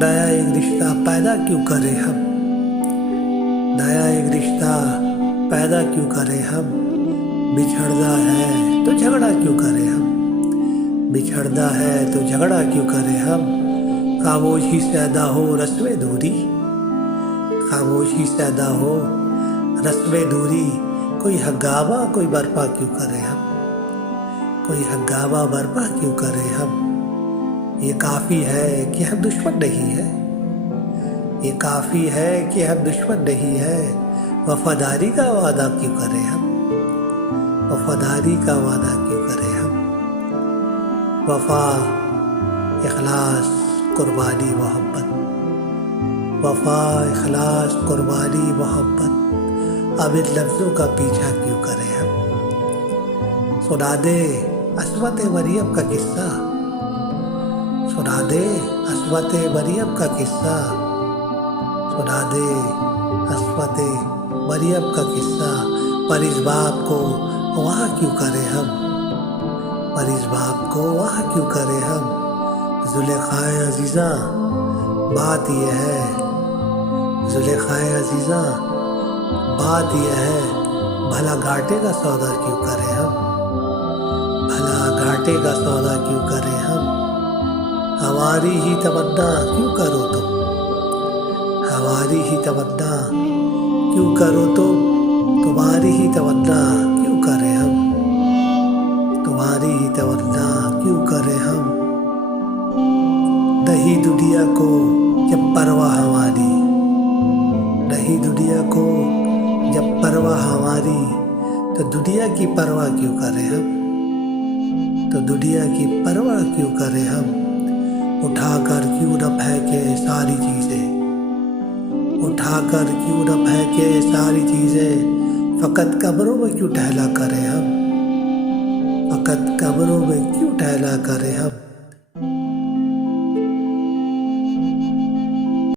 नया एक रिश्ता पैदा क्यों करें हम। नया एक रिश्ता पैदा क्यों करें हम। बिछड़ना है तो झगड़ा क्यों करें हम। बिछड़ना है तो झगड़ा क्यों करें हम। खामोशी से अदा हो रस्मे दूरी। खामोशी से अदा हो रस्मे दूरी। कोई हंगामा कोई बर्पा क्यों करें हम। कोई हंगामा बर्पा क्यों करें हम। ये काफ़ी है कि हम दुश्मन नहीं है। ये काफ़ी है कि हम दुश्मन नहीं है। वफादारी का वादा क्यों करें हम। वफादारी का वादा क्यों करें हम। वफा, इखलास, कुर्बानी, मोहब्बत। वफा, इखलास, कुर्बानी, मोहब्बत। अब इन लफ्ज़ों का पीछा क्यों करें हम। सुना दे अस्मत मरियम का किस्सा। सुना दे अस्मत मरियम का किस्सा। सुना दे अस्मत मरियम का किस्सा। पर इस बाप को वहाँ क्यों करें हम। पर इस बाप को वहाँ क्यों करें हम। ज़ुलेखाए अजीज़ा बात यह है। ज़ुलेखाए अजीज़ा बात यह है। भला घाटे का सौदा क्यों करें हम। भला घाटे का सौदा क्यों करें हम। हमारी ही तमन्ना क्यों करो तुम। हमारी ही तमन्ना क्यों करो तुम। तुम्हारी ही तमन्ना क्यों करें हम। तुम्हारी ही तमन्ना क्यों करें हम। नहीं दुनिया को जब परवाह हमारी। नहीं दुनिया को जब परवाह हमारी। तो दुनिया की परवाह क्यों करें हम। तो दुनिया की परवाह क्यों करें हम। उठाकर क्यों न फेंके सारी चीज़ें। उठाकर क्यों न फेंके सारी चीज़ें। फ़कत कब्रों में क्यों टहला करें हम। फ़कत कब्रों में क्यों टहला करें हम।